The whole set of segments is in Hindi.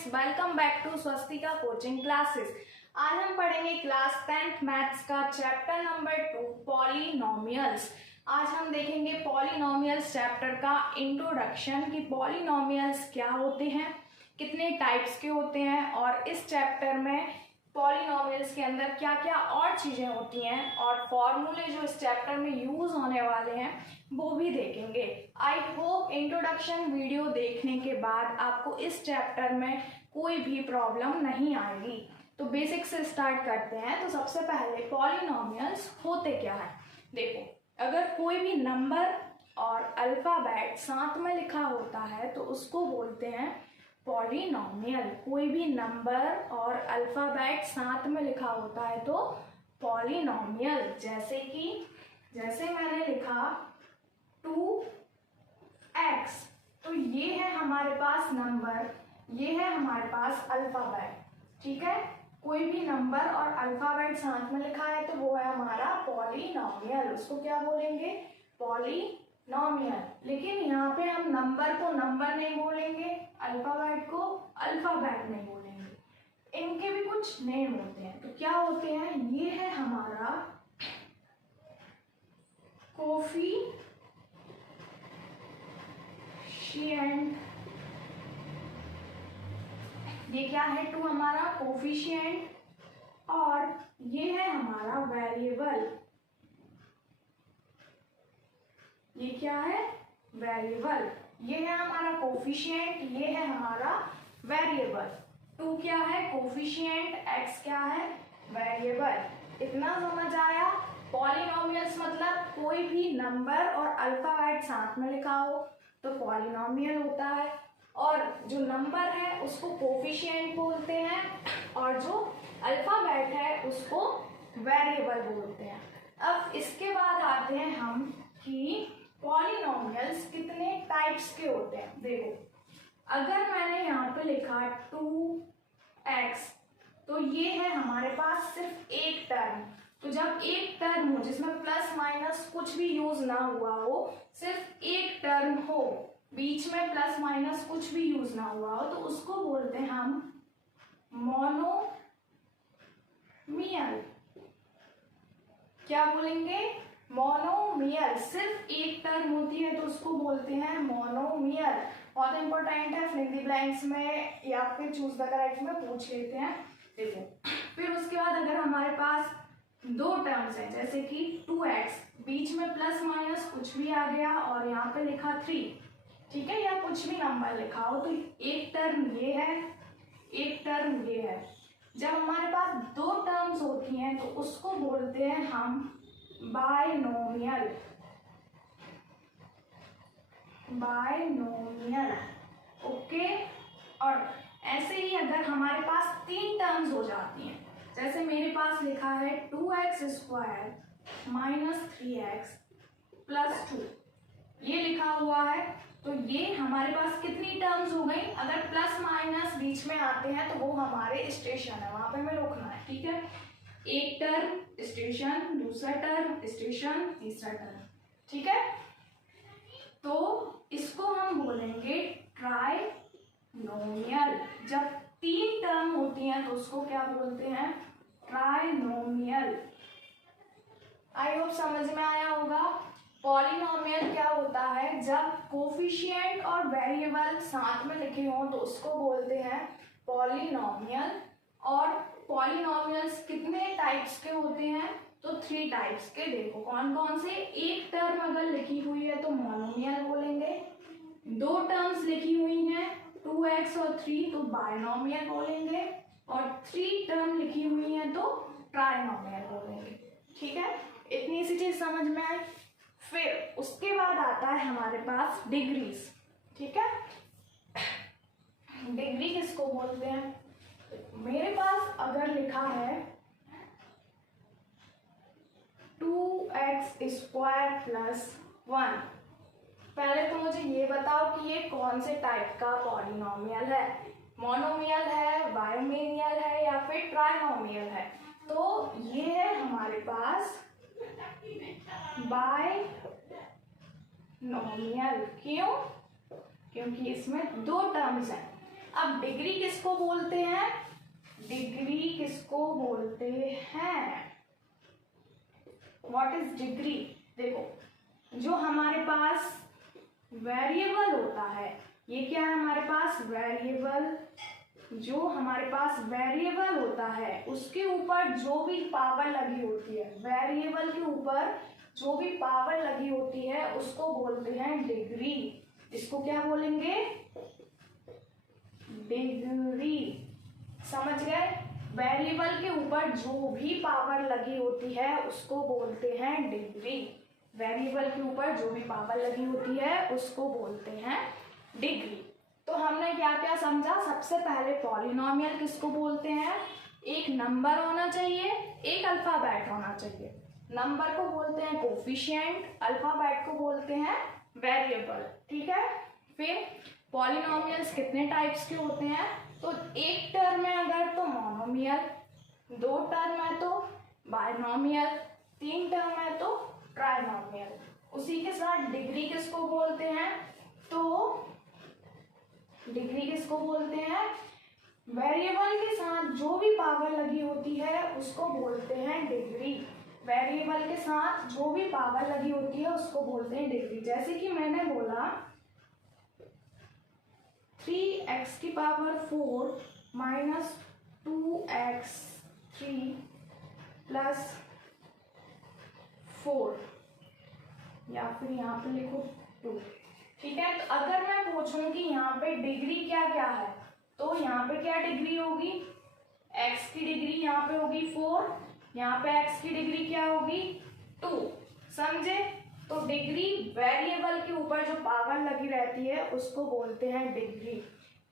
Students, welcome back to Swastika coaching classes. आज हम पढ़ेंगे क्लास 10th मैथ्स का चैप्टर नंबर 2 पॉलिनोमियल्स। आज हम देखेंगे पॉलिनोमियल्स चैप्टर का इंट्रोडक्शन कि पॉलिनोमियल्स क्या होते हैं, कितने टाइप्स के होते हैं और इस चैप्टर में पॉलिनोमियल्स के अंदर क्या क्या और चीज़ें होती हैं और फॉर्मूले जो इस चैप्टर में यूज़ होने वाले हैं वो भी देखेंगे। आई होप इंट्रोडक्शन वीडियो देखने के बाद आपको इस चैप्टर में कोई भी प्रॉब्लम नहीं आएगी। तो बेसिक से स्टार्ट करते हैं। तो सबसे पहले पॉलिनोमियल्स होते क्या है। देखो, अगर कोई भी नंबर और अल्फ़ाबेट साथ में लिखा होता है तो उसको बोलते हैं पॉलिनोमियल। कोई भी नंबर और अल्फ़ाबेट साथ में लिखा होता है तो पॉलिनोमियल। जैसे मैंने लिखा 2x, तो ये है हमारे पास नंबर, ये है हमारे पास अल्फ़ाबेट। ठीक है, कोई भी नंबर और अल्फ़ाबेट साथ में लिखा है तो वो है हमारा पॉलिनोमियल। उसको क्या बोलेंगे? पॉलिनोमियल। लेकिन यहाँ पे हम नंबर को नंबर नहीं बोलेंगे, अल्फ़ाबेट को अल्फ़ाबेट नहीं बोलेंगे, इनके भी कुछ नेम होते हैं। तो क्या होते हैं? ये है हमारा कोफिशिएंट, ये क्या है? 2 हमारा कोफिशिएंट, और ये है हमारा वेरिएबल। ये क्या है? वेरिएबल। ये है हमारा कोफिशिएंट, ये है हमारा वेरिएबल। 2 क्या है? कोफिशिएंट, x क्या है? वेरिएबल। इतना समझ आया? पॉलिनोमियल्स मतलब कोई भी नंबर और अल्फ़ाबेट साथ में लिखा हो तो पॉलिनोमियल होता है, और जो नंबर है उसको कोफिशिएंट बोलते हैं और जो अल्फ़ाबेट है उसको वेरिएबल बोलते हैं। अब इसके बाद आते हैं हम कि पॉलिनोमियल्स कितने टाइप्स के होते हैं। देखो, अगर मैंने यहाँ पे लिखा 2x, तो ये है हमारे पास सिर्फ एक टर्म। तो जब एक टर्म हो जिसमें प्लस माइनस कुछ भी यूज ना हुआ हो, सिर्फ एक टर्म हो, बीच में प्लस माइनस कुछ भी यूज ना हुआ हो, तो उसको बोलते हैं हम मोनोमियल। क्या बोलेंगे? मोनोमियल। सिर्फ एक टर्म होती है तो उसको बोलते हैं मोनोमियल। बहुत इंपॉर्टेंट है, फिल इन द ब्लैंक्स में या फिर चूज द करेक्ट में पूछ लेते हैं। देखो, फिर उसके बाद अगर हमारे पास 2 टर्म्स हैं, जैसे कि 2x, बीच में प्लस माइनस कुछ भी आ गया और यहाँ पे लिखा 3, ठीक है, या कुछ भी नंबर लिखा हो, तो एक टर्म ये है, एक टर्म ये है। जब हमारे पास 2 टर्म्स होती हैं तो उसको बोलते हैं हम बायनोमियल। Binomial, okay. और ऐसे ही अगर हमारे पास 3 टर्म्स हो जाती हैं, जैसे मेरे पास लिखा है 2x² माइनस 3x प्लस 2, ये लिखा हुआ है, तो ये हमारे पास कितनी टर्म्स हो गई? अगर प्लस माइनस बीच में आते हैं तो वो हमारे स्टेशन है, वहां पे हमें रोकना है। ठीक है, एक टर्म स्टेशन, दूसरा टर्म स्टेशन, तीसरा टर्म। ठीक है, तो इसको हम बोलेंगे ट्राइनोमियल। जब 3 टर्म होती हैं तो उसको क्या बोलते हैं? ट्राइनोमियल। आई होप समझ में आया होगा। पॉलिनोमियल क्या होता है? जब कोफिशिएंट और वेरिएबल साथ में लिखे हों तो उसको बोलते हैं पॉलिनोमियल। और पॉलिनोमियल्स कितने टाइप्स के होते हैं? तो 3 टाइप्स के। देखो कौन कौन से? एक टर्म अगर लिखी हुई है तो मोनोमियल बोलेंगे, 2 टर्म्स लिखी हुई हैं 2x और 3 तो बायनोमियल बोलेंगे, और 3 टर्म लिखी हुई हैं तो ट्राइनोमियल बोलेंगे। ठीक है, इतनी सी चीज समझ में आई। फिर उसके बाद आता है हमारे पास डिग्रीज। ठीक है, डिग्री किसको बोलते हैं? मेरे पास अगर लिखा है 2x² प्लस 1, पहले तो मुझे ये बताओ कि ये कौन से टाइप का पॉलिनोमियल है? मोनोमियल है, बायनोमियल है, या फिर ट्राइनोमियल है? तो ये है हमारे पास बायनोमियल। क्यों? क्योंकि इसमें 2 टर्म्स हैं, अब डिग्री किसको बोलते हैं? डिग्री किसको बोलते हैं? What is degree? देखो जो हमारे पास वेरिएबल होता है, ये क्या है हमारे पास? वेरिएबल। जो हमारे पास वेरिएबल होता है उसके ऊपर जो भी पावर लगी होती है, वेरिएबल के ऊपर जो भी पावर लगी होती है उसको बोलते हैं डिग्री। इसको क्या बोलेंगे? डिग्री। समझ गए? वेरिएबल के ऊपर जो भी पावर लगी होती है उसको बोलते हैं डिग्री। वेरिएबल के ऊपर जो भी पावर लगी होती है उसको बोलते हैं डिग्री। तो हमने क्या क्या समझा? सबसे पहले पॉलिनोमियल किसको बोलते हैं? एक नंबर होना चाहिए, एक अल्फाबेट होना चाहिए। नंबर को बोलते हैं कोफिशिएंट, अल्फाबेट को बोलते हैं वेरिएबल। ठीक है। फिर पॉलिनोमियल्स कितने टाइप्स के होते हैं? तो एक टर्म है अगर तो मोनोमियल, दो टर्म है तो बाइनोमियल, तीन टर्म है तो ट्राइनोमियल। उसी के साथ डिग्री किसको बोलते हैं? तो डिग्री किसको बोलते हैं? वेरिएबल के साथ जो भी पावर लगी होती है उसको बोलते हैं डिग्री। वेरिएबल के साथ जो भी पावर लगी होती है उसको बोलते हैं डिग्री। जैसे कि मैंने बोला 3x की पावर 4 माइनस 2x3 प्लस 4, या फिर यहाँ पे लिखो 2। ठीक है। तो अगर मैं पूछूं कि यहाँ पे डिग्री क्या क्या है, तो यहाँ पे क्या डिग्री होगी? x की डिग्री यहाँ पे होगी 4, यहाँ पे x की डिग्री क्या होगी? 2। समझे? तो डिग्री वेरिएबल के ऊपर जो पावर लगी रहती है उसको बोलते हैं डिग्री।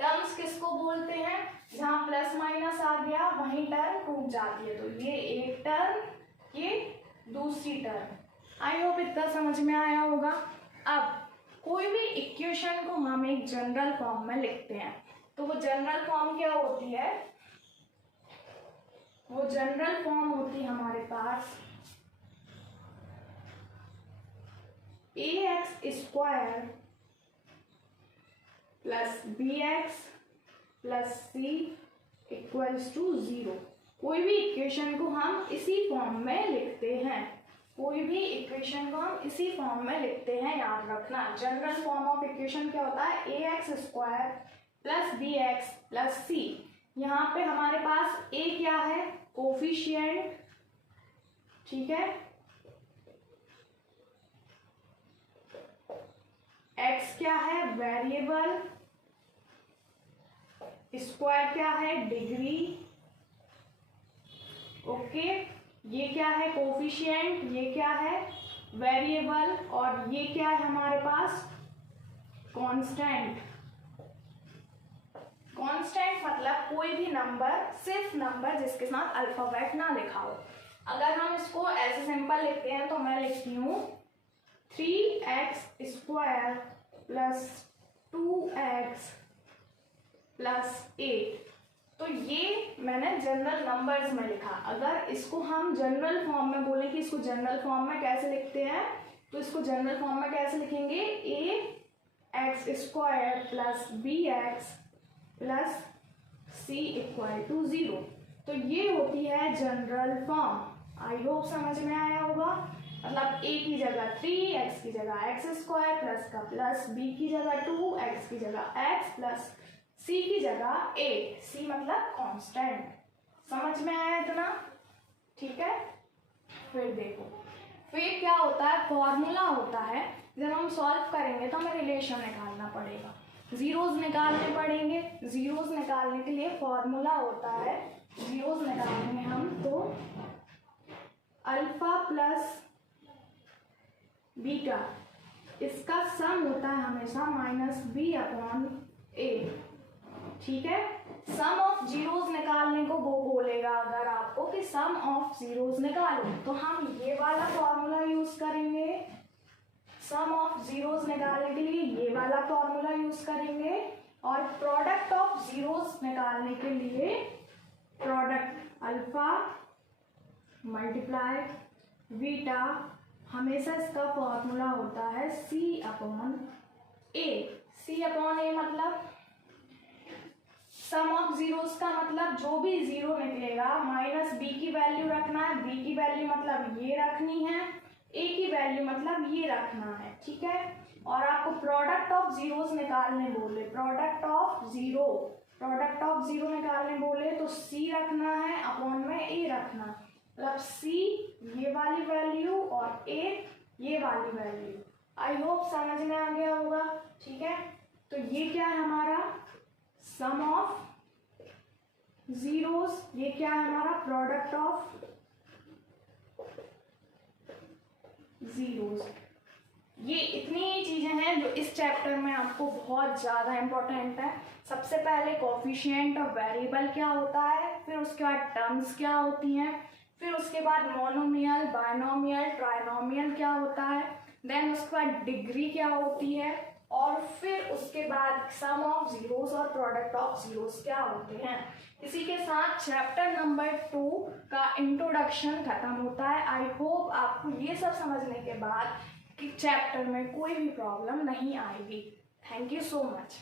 टर्म्स किसको बोलते हैं? जहाँ प्लस माइनस आ गया वहीं टर्म टूट जाती है। तो ये एक टर्म, ये दूसरी टर्म। आई होप इतना समझ में आया होगा। अब कोई भी इक्वेशन को हम एक जनरल फॉर्म में लिखते हैं, तो वो जनरल फॉर्म क्या होती है? वो जनरल फॉर्म होती है हमारे पास ax² plus bx plus c equals to 0। कोई भी इक्वेशन को हम इसी फॉर्म में लिखते हैं। कोई भी इक्वेशन को हम इसी फॉर्म में लिखते हैं, याद रखना। जनरल फॉर्म ऑफ इक्वेशन क्या होता है? ax² plus bx plus c। यहाँ पे हमारे पास a क्या है? कोफिशिएंट। ठीक है। x क्या है? वेरिएबल। स्क्वायर क्या है? डिग्री। ओके। ये क्या है? कोफिशिएंट। ये क्या है? वेरिएबल। और ये क्या है हमारे पास? कांस्टेंट। कांस्टेंट मतलब कोई भी नंबर, सिर्फ नंबर जिसके साथ अल्फाबेट ना लिखा हो। अगर हम इसको ऐसे सिंपल लिखते हैं तो मैं लिखती हूँ 3x² प्लस 2x प्लस 8। तो ये मैंने जनरल नंबर्स में लिखा। अगर इसको हम जनरल फॉर्म में बोले कि इसको जनरल फॉर्म में कैसे लिखते हैं, तो इसको जनरल फॉर्म में कैसे लिखेंगे? ax² plus bx plus c equal to 0। तो ये होती है जनरल फॉर्म। आई होप समझ में आया होगा। मतलब a की जगह 3, x की जगह x² प्लस का प्लस, b की जगह 2, x की जगह x प्लस c की जगह 8। c मतलब कांस्टेंट। समझ में आया इतना? ठीक है। फिर देखो, फिर क्या होता है? फॉर्मूला होता है। जब हम सॉल्व करेंगे तो हमें रिलेशन निकालना पड़ेगा, जीरोस निकालने पड़ेंगे। जीरोस निकालने के लिए फॉर्मूला होता है, जीरोस निकालेंगे हम तो अल्फा प्लस बीटा, इसका सम होता है हमेशा -b/a। ठीक है। सम ऑफ जीरोस निकालने को वो बोलेगा अगर आपको कि सम ऑफ जीरोस निकालो, तो हम ये वाला फॉर्मूला यूज करेंगे। सम ऑफ जीरोस निकालने के लिए ये वाला फॉर्मूला यूज करेंगे। और प्रोडक्ट ऑफ जीरोस निकालने के लिए प्रोडक्ट अल्फा मल्टीप्लाई बीटा, हमेशा इसका फॉर्मूला होता है c/a। c/a मतलब सम ऑफ जीरोस का मतलब जो भी जीरो निकलेगा माइनस बी की वैल्यू रखना है, बी की वैल्यू मतलब ये रखनी है, ए की वैल्यू मतलब ये रखना है, ठीक है। और आपको प्रोडक्ट ऑफ जीरोस निकालने बोले, प्रोडक्ट ऑफ जीरो निकालने बोले तो सी रखना है अपॉन में ए रखना, मतलब सी ये वाली वैल्यू और ए ये वाली वैल्यू। आई होप समझ में आ गया होगा, ठीक है। तो ये क्या है हमारा सम ऑफ जीरोस, ये क्या है हमारा प्रोडक्ट ऑफ जीरोस। ये इतनी ही चीजें हैं जो इस चैप्टर में आपको बहुत ज़्यादा इम्पोर्टेंट है। सबसे पहले कोफिशिएंट ऑफ वेरिएबल क्या होता है, फिर उसके बाद टर्म्स क्या होती हैं, फिर उसके बाद मोनोमियल, बायनोमियल, ट्राइनोमियल क्या होता है, देन उसके बाद डिग्री क्या होती है, और फिर उसके बाद सम ऑफ जीरोस और प्रोडक्ट ऑफ जीरोस क्या होते हैं। इसी के साथ चैप्टर नंबर 2 का इंट्रोडक्शन खत्म होता है। आई होप आपको ये सब समझने के बाद कि चैप्टर में कोई भी प्रॉब्लम नहीं आएगी। Thank you so much.